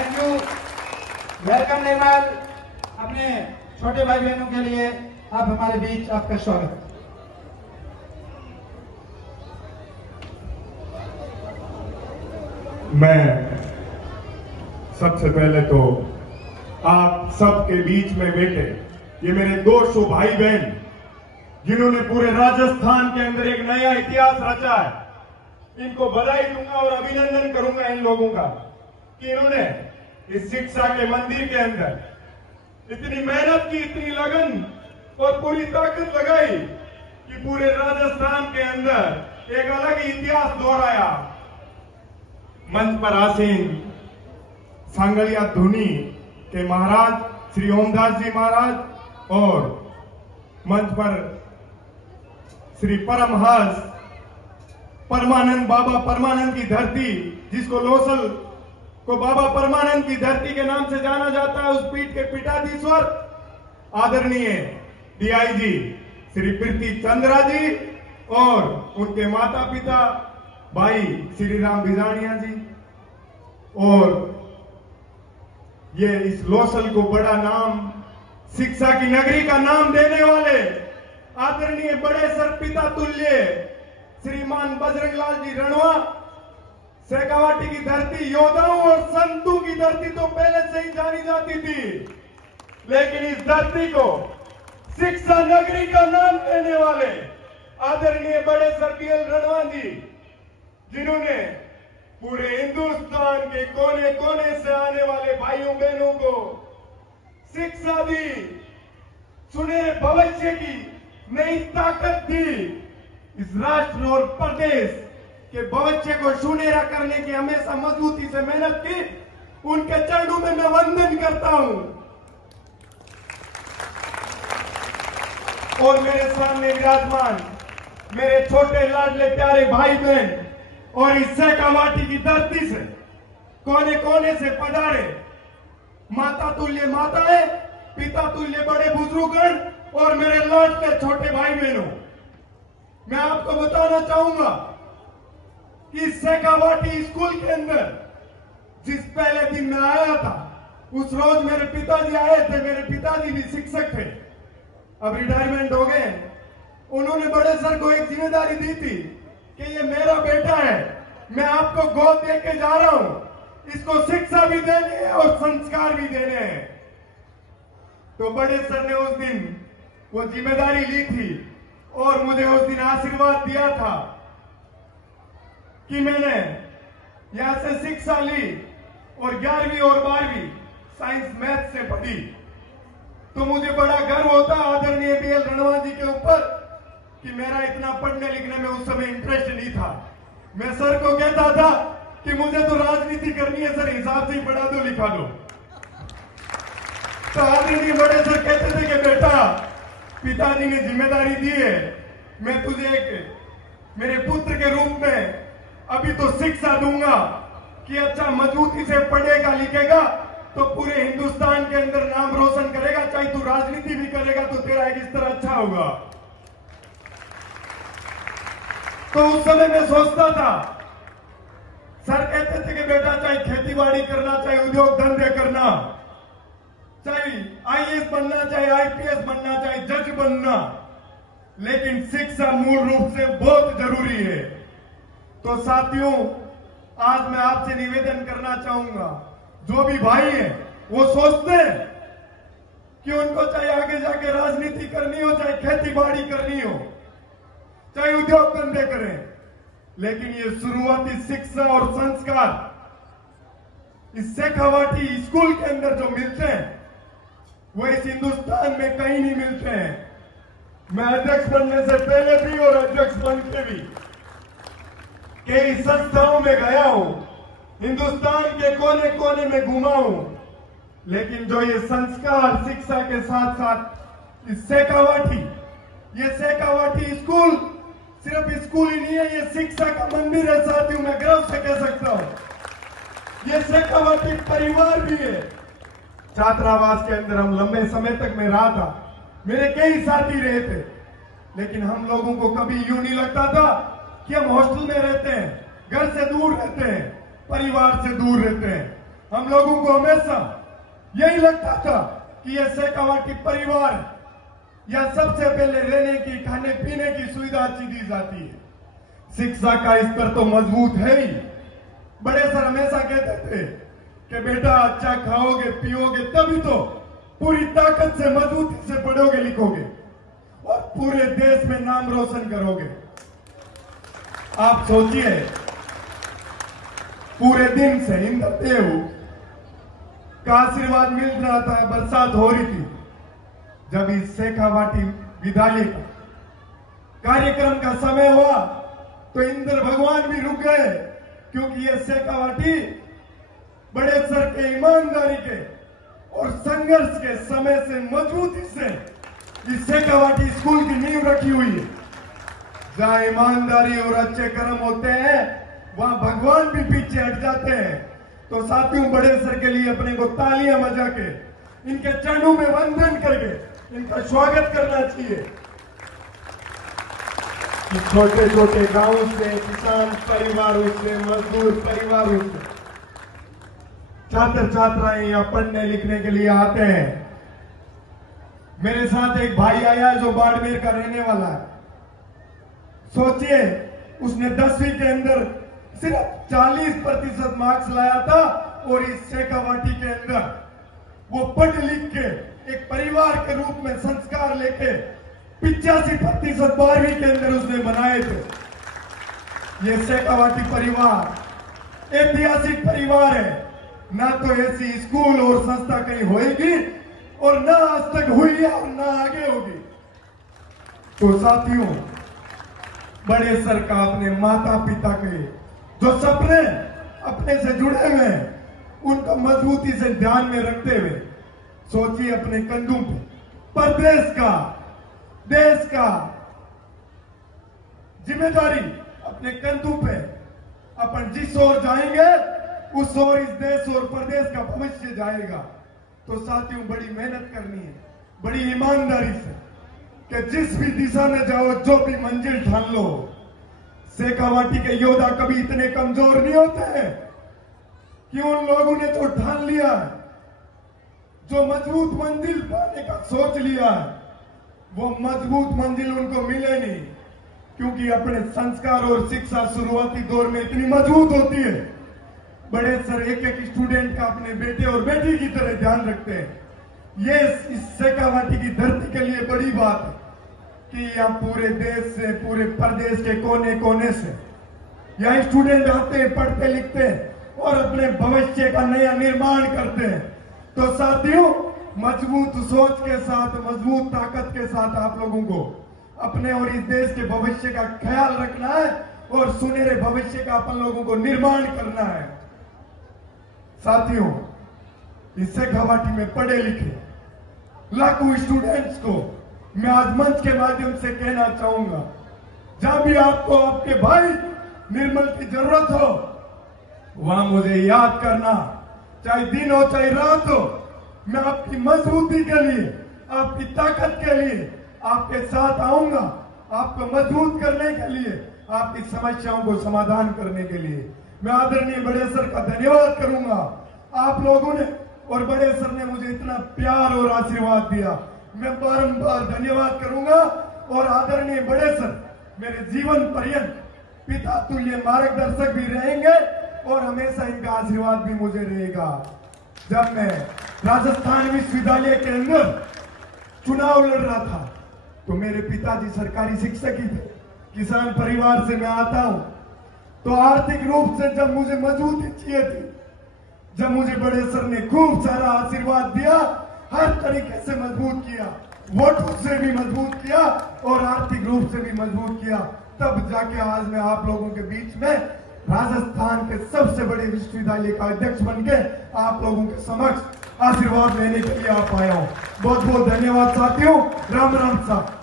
Thank you. Welcome निर्मल। अपने छोटे भाई बहनों के लिए आप हमारे बीच, आपका स्वागत। मैं सबसे पहले तो आप सबके बीच में बैठे ये मेरे 200 भाई बहन जिन्होंने पूरे राजस्थान के अंदर एक नया इतिहास रचा है, इनको बधाई दूंगा और अभिनंदन करूंगा इन लोगों का कि इन्होंने इस शिक्षा के मंदिर के अंदर इतनी मेहनत की, इतनी लगन और पूरी ताकत लगाई कि पूरे राजस्थान के अंदर एक अलग ही इतिहास दोहराया। मंच पर आसीन सांगलिया धुनी के महाराज श्री ओमदास जी महाराज और मंच पर श्री परमहंस परमानंद बाबा परमानंद की धरती, जिसको लोसल को बाबा परमानंद की धरती के नाम से जाना जाता है, उस पीठ के पीठाधीश्वर आदरणीय डीआईजी श्री प्रीति चंद्रा जी और उनके माता पिता भाई श्री राम बिजानिया जी, और ये इस लोसल को बड़ा नाम, शिक्षा की नगरी का नाम देने वाले आदरणीय बड़े सर पिता तुल्य श्रीमान बजरंगलाल जी रणवा, शेखावाटी की धरती योद्धाओं और संतों की धरती तो पहले से ही जानी जाती थी, लेकिन इस धरती को शिक्षा नगरी का नाम देने वाले आदरणीय बड़े सर बीएल रणवा जी, जिन्होंने पूरे हिंदुस्तान के कोने कोने से आने वाले भाइयों बहनों को शिक्षा दी, सुनहरे भविष्य की नई ताकत दी, इस राष्ट्र और प्रदेश के भविष्य को सुनहरा करने की हमेशा मजबूती से मेहनत की, उनके चरणों में मैं वंदन करता हूं। और मेरे सामने विराजमान मेरे छोटे लाडले प्यारे भाई बहन और इस शेखावाटी की धरती से कोने कोने से पधारे माता तुल्य माताएं, पिता तुल्य बड़े बुजुर्गगण और मेरे लाडले छोटे भाई बहनों, मैं आपको बताना चाहूंगा कि शेखावाटी स्कूल के अंदर जिस पहले दिन मैं आया था, उस रोज मेरे पिताजी आए थे। मेरे पिताजी भी शिक्षक थे, अब रिटायरमेंट हो गए। उन्होंने बड़े सर को एक जिम्मेदारी दी थी कि ये मेरा बेटा है, मैं आपको गोद दे के जा रहा हूं, इसको शिक्षा भी देनी है और संस्कार भी देने हैं। तो बड़े सर ने उस दिन वो जिम्मेदारी ली थी और मुझे उस दिन आशीर्वाद दिया था कि मैंने यहां से शिक्षा ली और 11वीं और 12वीं साइंस मैथ से पढ़ी। तो मुझे बड़ा गर्व होता आदरणीय बीएल रणवा जी के ऊपर कि मेरा इतना पढ़ने लिखने में उस समय इंटरेस्ट नहीं था। मैं सर को कहता था कि मुझे तो राजनीति करनी है सर, हिसाब से ही पढ़ा दो लिखा दो। तो आदरणीय बड़े सर कहते थे कि बेटा पिताजी ने जिम्मेदारी दी है, मैं तुझे एक मेरे पुत्र के रूप में अभी तो शिक्षा दूंगा कि अच्छा मजबूती से पढ़ेगा लिखेगा तो पूरे हिंदुस्तान के अंदर नाम रोशन करेगा, चाहे तू राजनीति भी करेगा तो तेरा एक इस तरह अच्छा होगा। तो उस समय मैं सोचता था, सर कहते थे कि बेटा चाहे खेतीबाड़ी करना, चाहे उद्योग धंधे करना, चाहे आईएएस बनना, चाहे आईपीएस बनना, चाहे जज बनना, लेकिन शिक्षा मूल रूप से बहुत जरूरी है। तो साथियों, आज मैं आपसे निवेदन करना चाहूंगा, जो भी भाई हैं वो सोचते हैं कि उनको चाहे आगे जाके राजनीति करनी हो, चाहे खेतीबाड़ी करनी हो, चाहे उद्योग धंधे करें, लेकिन ये शुरुआती शिक्षा और संस्कार इस शेखावाटी स्कूल के अंदर जो मिलते हैं वो इस हिंदुस्तान में कहीं नहीं मिलते हैं। मैं अध्यक्ष बनने से पहले भी और अध्यक्ष बन के भी कई संस्थाओं में गया हूं, हिंदुस्तान के कोने कोने में घुमा हूं, लेकिन जो ये संस्कार शिक्षा के साथ साथ इस शेखावाटी स्कूल सिर्फ स्कूल ही नहीं है, ये शिक्षा का मंदिर है साथियों, मैं गर्व से कह सकता हूं। ये शेखावाटी परिवार भी है। छात्रावास के अंदर हम लंबे समय तक मैं रहा था, मेरे कई साथी रहे थे, लेकिन हम लोगों को कभी यूं नहीं लगता था कि हम हॉस्टल में रहते हैं, घर से दूर रहते हैं, परिवार से दूर रहते हैं। हम लोगों को हमेशा यही लगता था कि यह शेखावाटी परिवार या सबसे पहले रहने की, खाने पीने की सुविधा अच्छी दी जाती है, शिक्षा का स्तर तो मजबूत है ही। बड़े सर हमेशा कहते थे कि बेटा अच्छा खाओगे पियोगे तभी तो पूरी ताकत से मजबूती से पढ़ोगे लिखोगे और पूरे देश में नाम रोशन करोगे। आप सोचिए, पूरे दिन से इंद्रदेव का आशीर्वाद मिल रहा था, बरसात हो रही थी। जब इस शेखावाटी विद्यालय का कार्यक्रम का समय हुआ तो इंद्र भगवान भी रुक गए, क्योंकि ये शेखावाटी बड़े सर के ईमानदारी के और संघर्ष के समय से मजबूती से इस शेखावाटी स्कूल की नींव रखी हुई है। जहां ईमानदारी और अच्छे कर्म होते हैं वहां भगवान भी पीछे हट जाते हैं। तो साथियों, बड़े सर के लिए अपने को तालियां बजा के, इनके चरणों में वंदन करके इनका स्वागत करना चाहिए। कि छोटे छोटे गांव से, किसान परिवारों से, मजदूर परिवारों से छात्र छात्राएं यहाँ पढ़ने लिखने के लिए आते हैं। मेरे साथ एक भाई आया जो बाड़मेर का रहने वाला है। सोचिए, उसने 10वीं के अंदर सिर्फ 40% मार्क्स लाया था और इस शेखावाटी के अंदर वो पढ़ लिख के एक परिवार के रूप में संस्कार लेके 85% 12वीं के अंदर उसने बनाए थे। ये शेखावाटी परिवार ऐतिहासिक परिवार है। ना तो ऐसी स्कूल और संस्था कहीं होगी और ना आज तक हुई है और ना आगे होगी। तो साथियों, बड़े सर का अपने माता पिता के जो सपने अपने से जुड़े हुए हैं उनको मजबूती से ध्यान में रखते हुए सोचिए, अपने कंधों पे प्रदेश का, देश का जिम्मेदारी अपने कंधों पे, अपन जिस ओर जाएंगे उस ओर इस देश और प्रदेश का भविष्य जाएगा। तो साथियों, बड़ी मेहनत करनी है, बड़ी ईमानदारी से, कि जिस भी दिशा में जाओ, जो भी मंजिल ठान लो। शेखावाटी के योद्धा कभी इतने कमजोर नहीं होते हैं कि उन लोगों ने तो ठान लिया है, जो मजबूत मंजिल पाने का सोच लिया है, वो मजबूत मंजिल उनको मिले नहीं, क्योंकि अपने संस्कार और शिक्षा शुरुआती दौर में इतनी मजबूत होती है। बड़े सर एक एक स्टूडेंट का अपने बेटे और बेटी की तरह ध्यान रखते हैं। ये इस शेखावाटी की धरती के लिए बड़ी बात है कि यहाँ पूरे देश से, पूरे प्रदेश के कोने कोने से यहाँ स्टूडेंट आते हैं, पढ़ते लिखते हैं और अपने भविष्य का नया निर्माण करते हैं। तो साथियों, मजबूत सोच के साथ, मजबूत ताकत के साथ आप लोगों को अपने और इस देश के भविष्य का ख्याल रखना है और सुनहरे भविष्य का अपन लोगों को निर्माण करना है। साथियों, इस शेखावाटी में पढ़े लिखे लाखों स्टूडेंट्स को मैं आज मंच के माध्यम से कहना चाहूंगा, जहां भी आपको आपके भाई निर्मल की जरूरत हो वहां मुझे याद करना, चाहे दिन हो चाहे रात हो। मैं आपकी मजबूती के लिए, आपकी ताकत के लिए आपके साथ आऊंगा, आपको मजबूत करने के लिए, आपकी समस्याओं को समाधान करने के लिए। मैं आदरणीय बड़े सर का धन्यवाद करूंगा। आप लोगों ने और बड़े सर ने मुझे इतना प्यार और आशीर्वाद दिया, मैं बारंबार धन्यवाद करूंगा। और आदरणीय बड़े सर मेरे जीवन पर्यंत पिता तुल्य मार्गदर्शक भी रहेंगे और हमेशा इनका आशीर्वाद भी मुझे रहेगा। जब मैं राजस्थान विश्वविद्यालय के अंदर चुनाव लड़ रहा था तो मेरे पिताजी सरकारी शिक्षक ही थे, किसान परिवार से मैं आता हूं। तो आर्थिक रूप से जब मुझे मजबूती चाहिए थी, जब मुझे बड़े सर ने खूब सारा आशीर्वाद दिया, हर तरीके से मजबूत किया, वोटों से भी मजबूत किया और आर्थिक रूप से भी मजबूत किया, तब जाके आज मैं आप लोगों के बीच में राजस्थान के सबसे बड़े विश्वविद्यालय का अध्यक्ष बन के आप लोगों के समक्ष आशीर्वाद लेने के लिए आप आया हूं। बहुत बहुत धन्यवाद साथियों। राम राम साहब।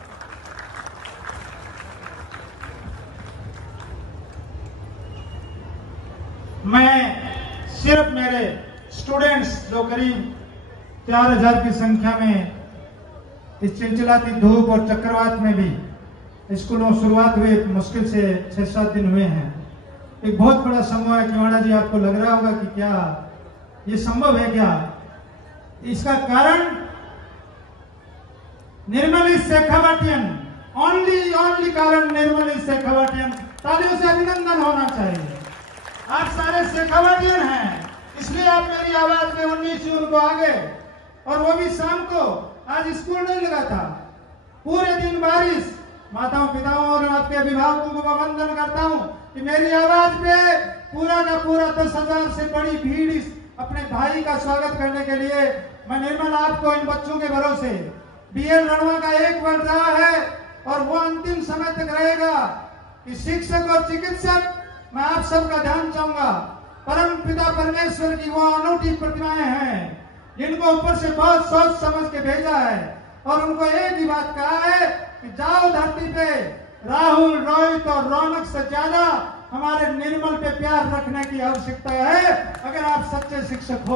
मैं सिर्फ मेरे स्टूडेंट्स जो करीब 4000 की संख्या में इस चिलचिलाती धूप और चक्रवात में भी स्कूलों शुरुआत हुई, मुश्किल से 6-7 दिन हुए हैं। एक बहुत बड़ा समूह है। किवाड़ा जी, आपको लग रहा होगा कि क्या ये संभव है क्या? इसका कारण निर्मली शेखावटियन, ओनली कारण निर्मली शेखावटियन। तालियों से अभिनंदन होना चाहिए। आप सारे शेखावटियन हैं, इसलिए आप मेरी आवाज में 19 जून को आ गए, और वो भी शाम को। आज स्कूल नहीं लगा था, पूरे दिन बारिश। माताओं पिताओं और आपके अभिभावकों को वंदन करता हूं कि मेरी आवाज पे पूरा का पूरा 10,000 से बड़ी भीड़ इस अपने भाई का स्वागत करने के लिए। मैं निर्मल आपको इन बच्चों के भरोसे, BL रणवा का 1 वर्ष रहा है और वो अंतिम समय तक रहेगा कि शिक्षक और चिकित्सक, मैं आप सबका ध्यान चाहूंगा। परम पिता परमेश्वर की वो अनूठी प्रतिमाएं हैं जिनको ऊपर से बहुत सोच समझ के भेजा है, और उनको एक ही बात कहा है कि जाओ धरती पे राहुल, रोहित और रौनक से ज्यादा हमारे निर्मल पे प्यार रखने की आवश्यकता है, अगर आप सच्चे शिक्षक हो।